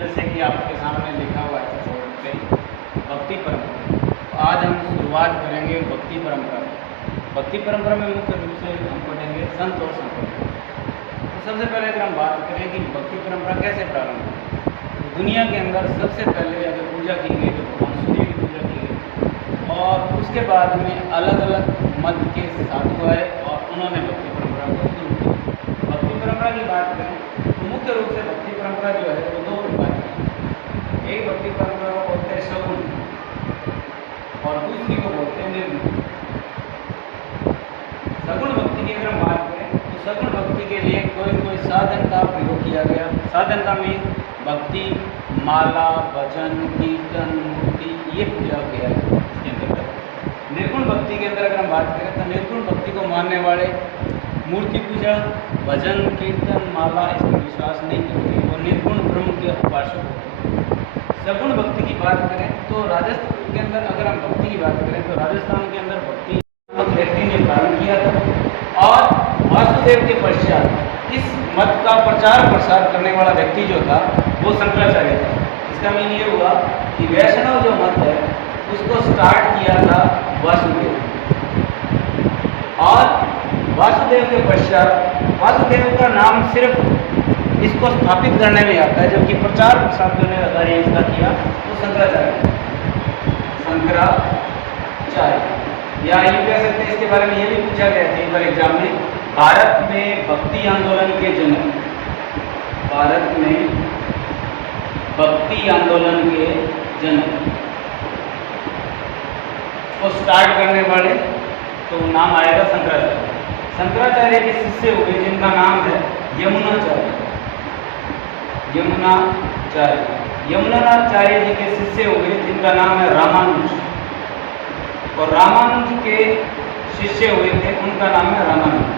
जैसे कि आपके सामने लिखा हुआ है बोर्ड पे भक्ति परंपरा। तो आज हम शुरुआत करेंगे भक्ति परंपरा। भक्ति परंपरा में मुख्य रूप से हम पढ़ेंगे संत और संप्रदाय। तो सबसे पहले अगर हम बात करें कि भक्ति परंपरा कैसे प्रारंभ हुई, तो दुनिया के अंदर सबसे पहले अगर पूजा की गई तो भगवान सूर्य की पूजा की गई, और उसके बाद में अलग अलग मत के साधु आए और उन्होंने भक्ति परंपरा को शुरू किया। भक्ति परंपरा की बात करें तो मुख्य रूप से भक्ति परंपरा जो है वो दो प्रकार की है। एक भक्ति परंपरा को बोलते हैं सगुण और दूसरी को बोलते हैं निर्गुण। सगुण भक्ति की अगर हम बात करें तो सगुण भक्ति के लिए कोई साधन का प्रयोग किया गया। साधन का मीन भक्ति, माला, भजन, कीर्तन, मूर्ति, ये पूजा किया है इसके अंतर्गत। निर्गुण भक्ति के अंदर अगर हम बात करें तो निर्गुण भक्ति को मानने वाले मूर्ति पूजा, भजन, कीर्तन, माला इसमें विश्वास नहीं करते, वो निर्गुण ब्रह्म के उपासक होते हैं। सगुण भक्ति की बात करें तो राजस्थान के अंदर अगर हम भक्ति की बात करें तो राजस्थान के अंदर भक्ति व्यक्ति ने प्रारंभ किया था, और वासुदेव के पश्चात इस मत का प्रचार प्रसार करने वाला व्यक्ति जो था वो शंकराचार्य था। इसका मीन ये हुआ कि वैष्णव जो मत है उसको स्टार्ट किया था वासुदेव, और वासुदेव के पश्चात वासुदेव का नाम सिर्फ इसको स्थापित करने में आता है, जबकि प्रचार प्रसार करने का कार्य इसका किया तो शंकराचार्य। या यूँ कह सकते हैं, इसके बारे में ये भी पूछा गया था एक बार एग्जाम में, भारत में भक्ति आंदोलन के जनक, भारत में भक्ति आंदोलन के जनक को स्टार्ट करने वाले तो नाम आएगा शंकराचार्य। शंकराचार्य के शिष्य हुए जिनका नाम है यमुनाचार्य। यमुनाचार्य जी के शिष्य हुए जिनका नाम है रामानुज, और रामानुज के शिष्य हुए थे उनका नाम है रामानंद।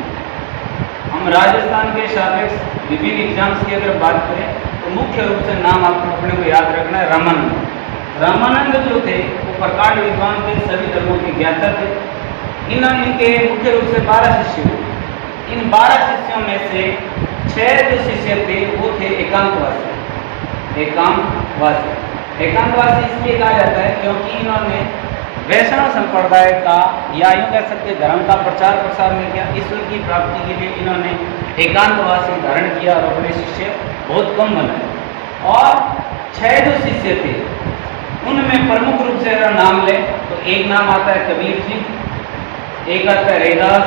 हम राजस्थान के सापेक्ष विभिन्न एग्जाम्स की अगर बात करें तो मुख्य रूप से नाम आपको अपने को याद रखना है रामानंद। रामानंद जो थे वो प्रकांड विद्वान थे, सभी धर्मों के ज्ञाता थे। इनके मुख्य रूप से 12 शिष्य हुए। इन 12 शिष्यों में से 6 जो शिष्य थे वो थे एकांतवासी। एकांतवासी इसलिए कहा जाता है क्योंकि इन्होंने वैष्णव संप्रदाय का, या यूँ कह सकते धर्म का प्रचार प्रसार नहीं किया। ईश्वर की प्राप्ति के लिए इन्होंने एकांतवासी धारण किया और अपने शिष्य बहुत कम बनाए। और 6 जो शिष्य थे उनमें प्रमुख रूप से अगर नाम लें तो एक नाम आता है कबीर जी, एक आता है रैदास,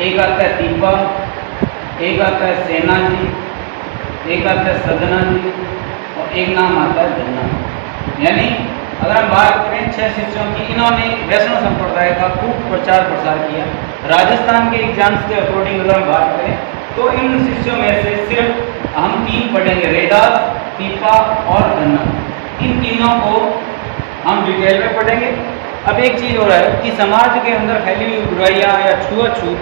एक आता है दीपा, एक आता है सेना जी, एक आता है सदना जी, और एक नाम आता है धन्ना। यानी अगर हम बात करें 6 शिष्यों की, इन्होंने वैष्णव संप्रदाय का खूब प्रचार प्रसार किया। राजस्थान के एग्जाम्स के अकॉर्डिंग अगर हम बात करें तो इन शिष्यों में से सिर्फ हम 3 पढ़ेंगे, रैदास, दीपा और धन्ना। इन तीनों को हम डिटेल में पढ़ेंगे। अब एक चीज़ हो रहा है कि समाज के अंदर फैली हुई बुराइयाँ या छुआछूत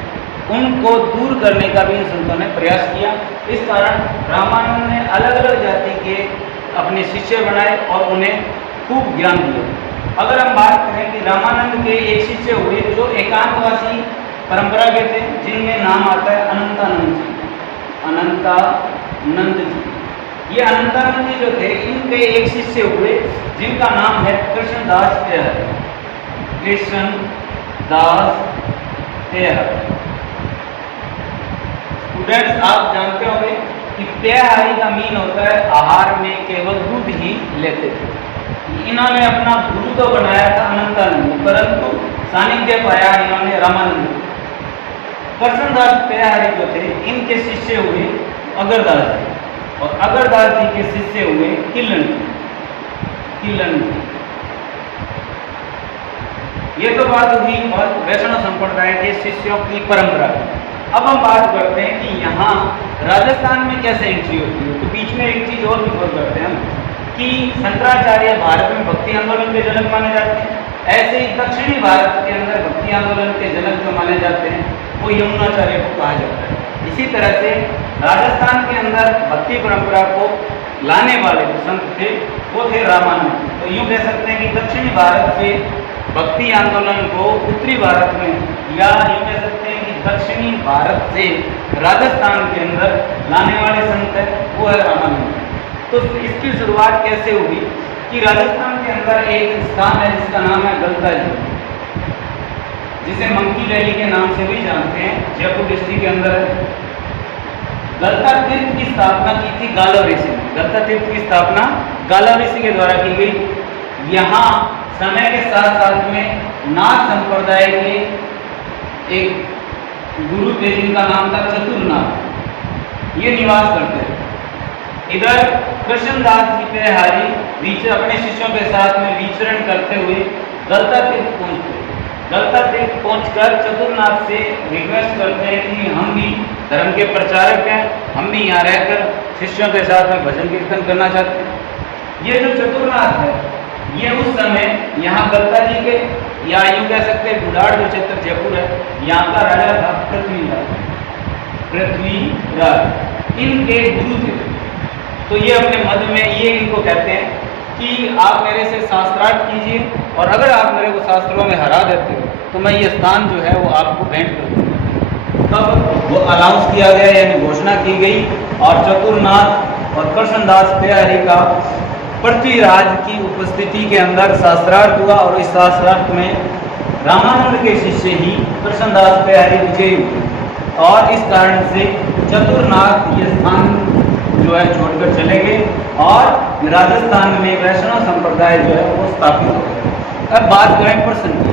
उनको दूर करने का भी इन संतों ने प्रयास किया। इस कारण रामानंद ने अलग अलग जाति के अपने शिष्य बनाए और उन्हें खूब ज्ञान दिया। अगर हम बात करें कि रामानंद के एक शिष्य हुए जो एकांतवासी परंपरा के थे, जिनमें नाम आता है अनंतानंद जी। अनंतानंद जी, ये अनंतानंद जी जो थे इनके एक शिष्य हुए जिनका नाम है कृष्णदास तेहर। कृष्णदास तेहर। स्टूडेंट्स, आप जानते होंगे कि पेयहारी का मीन होता है आहार में केवल दूध ही लेते थे। इन्होंने अपना गुरु तो बनाया था अनंतानंद, परंतु सानिध्य पाया इन्होंने रामानंद। कृष्णदास पेयहारी जो थे इनके शिष्य हुए अगरदास जी, और अगरदास जी के शिष्य हुए किलन जी। ये तो बात हुई वैष्णव संप्रदाय के शिष्यों की परंपरा। अब हम बात करते हैं कि यहाँ राजस्थान में कैसे एंट्री होती है। तो बीच में एक चीज़ और भी बात करते हैं हम कि शंकराचार्य भारत में भक्ति आंदोलन के जनक माने जाते हैं। ऐसे ही दक्षिणी भारत के अंदर भक्ति आंदोलन के जनक जो माने जाते हैं वो यमुनाचार्य को कहा जाता है। इसी तरह से राजस्थान के अंदर भक्ति परंपरा को लाने वाले जो संत थे वो थे रामानंद। तो यूँ कह सकते हैं कि दक्षिणी भारत से भक्ति आंदोलन को उत्तरी भारत में, या यूँ कह सकते हैं कि दक्षिणी भारत से राजस्थान के अंदर लाने वाले संत है वो है रामानंद। तो इसकी शुरुआत कैसे हुई कि राजस्थान के अंदर एक स्थान है जिसका नाम है गलता जी, जिसे मंकी वैली के नाम से भी जानते हैं, जयपुर डिस्ट्रिक्ट के अंदर है। गलता तीर्थ की स्थापना की थी गालव ऋषि ने। गलता तीर्थ की स्थापना गालव ऋषि के द्वारा की गई। यहाँ समय के साथ साथ में नाथ संप्रदाय के एक गुरु थे जिनका नाम था चतुरनाथ, ये निवास करते थे। इधर कृष्णदास जी पेहारी अपने शिष्यों के साथ में विचरण करते हुए गलता तीर्थ पहुंचते। गलता तीर्थ पहुंचकर चतुरनाथ से रिक्वेस्ट करते हैं कि हम भी धर्म के प्रचारक हैं, हम भी यहाँ रहकर शिष्यों के साथ में भजन कीर्तन करना चाहते हैं। ये जो चतुरनाथ है ये उस समय यहाँ गलता जी के, या यूँ कह सकते हैं बुढ़ाड़ जो क्षेत्र जयपुर है, यहाँ का राजा था पृथ्वीराज। पृथ्वीराज इनके गुरु थे। तो ये अपने मध्य में ये इनको कहते हैं कि आप मेरे से शास्त्रार्थ कीजिए, और अगर आप मेरे को शास्त्रों में हरा देते हो तो मैं ये स्थान जो है वो आपको भेंट कर दूँगा। तब वो अनाउंस किया गया, यानी घोषणा की गई, और चतुरनाथ और कृष्णदास पेहारी का पृथ्वीराज की उपस्थिति के अंदर शास्त्रार्थ हुआ, और इस शास्त्रार्थ में रामानंद के शिष्य ही कृष्णदास पेहारी विजयी हुए, और इस कारण से चतुरनाथ ये स्थान जो है छोड़कर चले गए, और राजस्थान में वैष्णव संप्रदाय जो है वो स्थापित हो गया। अब बात करें प्रश्न की।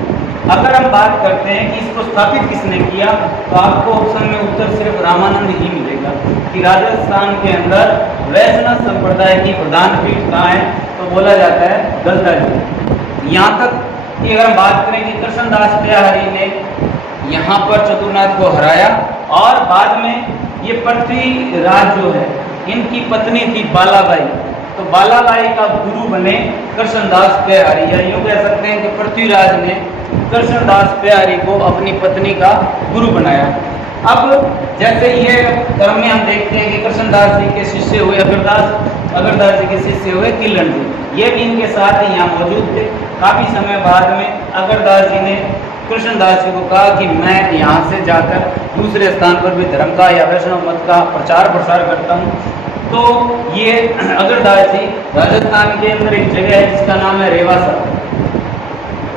अगर हम बात करते हैं कि इसको स्थापित किसने किया, तो आपको ऑप्शन में उत्तर सिर्फ रामानंद ही मिलेगा कि राजस्थान के अंदर वैष्णव संप्रदाय की प्रधान पीठ कहाँ है, तो बोला जाता है गलता जी। यहाँ तक कि अगर हम बात करें कि कृष्णदास पेहारी ने यहाँ पर चतुरनाथ को हराया, और बाद में ये पृथ्वीराज जो है इनकी पत्नी थी बालाबाई, तो बालाबाई का गुरु बने कृष्णदास पेहारी, या यूँ कह सकते हैं कि पृथ्वीराज ने कृष्णदास पेहारी को अपनी पत्नी का गुरु बनाया। अब जैसे ये क्रम में हम देखते हैं कि कृष्णदास जी के शिष्य हुए अगरदास जी के शिष्य हुए किलन जी, ये भी इनके साथ ही यहाँ मौजूद थे। काफ़ी समय बाद में अगरदास जी ने कृष्णदास जी को कहा कि मैं यहाँ से जाकर दूसरे स्थान पर भी धर्म का या वैष्णव मत का प्रचार प्रसार करता हूँ। तो ये अगरदास जी राजस्थान के अंदर एक जगह है जिसका नाम है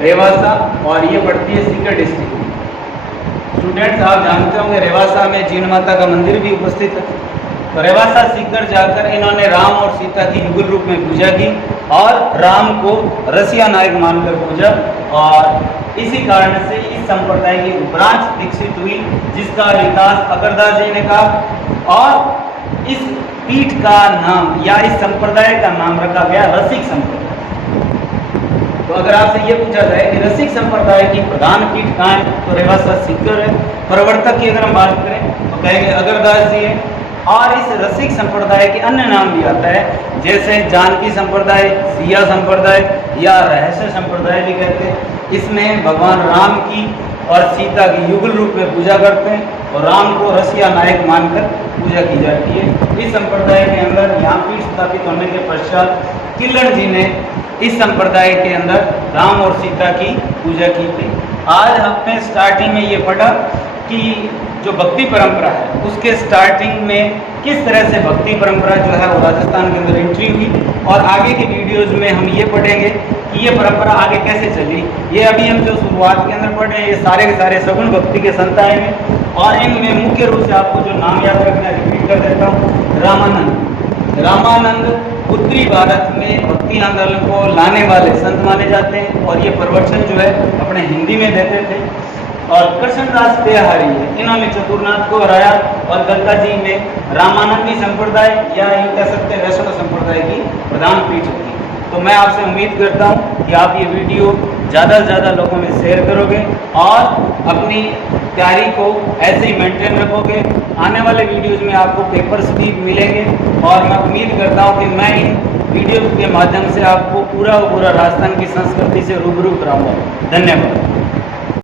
रेवासा, और ये पड़ती है सीकर डिस्ट्रिक्ट। स्टूडेंट्स आप जानते होंगे रेवासा में जीण माता का मंदिर भी उपस्थित है। तो रेवासा सीकर जाकर इन्होंने राम और सीता की युगल रूप में पूजा की, और राम को रसिया नायक मानकर पूजा, और इसी कारण से इस संप्रदाय की ब्रांच विकसित हुई जिसका विकास अगरदास जी ने कहा, और इस पीठ का नाम या इस संप्रदाय का नाम रखा गया रसिक संप्रदाय। तो अगर आपसे ये पूछा जाए कि रसिक संप्रदाय की प्रधान पीठ कहाँ है, तो रेवासा सीकर है। प्रवर्तक की अगर हम बात करें तो कहेंगे अगरदास जी है। और इस रसिक संप्रदाय के अन्य नाम भी आता है, जैसे जानकी संप्रदाय, सिया संप्रदाय या रहस्य संप्रदाय भी कहते हैं। इसमें भगवान राम की और सीता की युगल रूप में पूजा करते हैं, और राम को रसिया नायक मानकर पूजा की जाती है। इस संप्रदाय के अंदर यहाँ पीठ स्थापित होने के पश्चात किलन जी ने इस संप्रदाय के अंदर राम और सीता की पूजा की थी। आज हमने स्टार्टिंग में ये पढ़ा कि जो भक्ति परंपरा है उसके स्टार्टिंग में किस तरह से भक्ति परंपरा जो है वो राजस्थान के अंदर एंट्री हुई, और आगे की वीडियोज़ में हम ये पढ़ेंगे कि ये परंपरा आगे कैसे चली। ये अभी हम जो शुरुआत के अंदर पढ़ रहे हैं ये सारे के सारे सगुण भक्ति के संत आए हैं, और इनमें मुख्य रूप से आपको जो नाम याद रखना है रिपीट कर देता हूँ। रामानंद उत्तरी भारत में भक्ति आंदोलन को लाने वाले संत माने जाते हैं, और ये प्रवचन जो है अपने हिंदी में देते थे। और कृष्णदास पेहारी है, इन्होंने चतुरनाथ को हराया, और गलता जी में रामानंदी संप्रदाय या यूँ कह सकते हैं वैष्णव संप्रदाय की प्रधान पीठ होगी। तो मैं आपसे उम्मीद करता हूँ कि आप ये वीडियो ज़्यादा से ज़्यादा लोगों में शेयर करोगे, और अपनी तैयारी को ऐसे ही मेंटेन रखोगे। आने वाले वीडियोज़ में आपको पेपर्स भी मिलेंगे, और मैं उम्मीद करता हूँ कि मैं इन वीडियोज़ के माध्यम से आपको पूरा राजस्थान की संस्कृति से रूबरू कराऊंगा। धन्यवाद।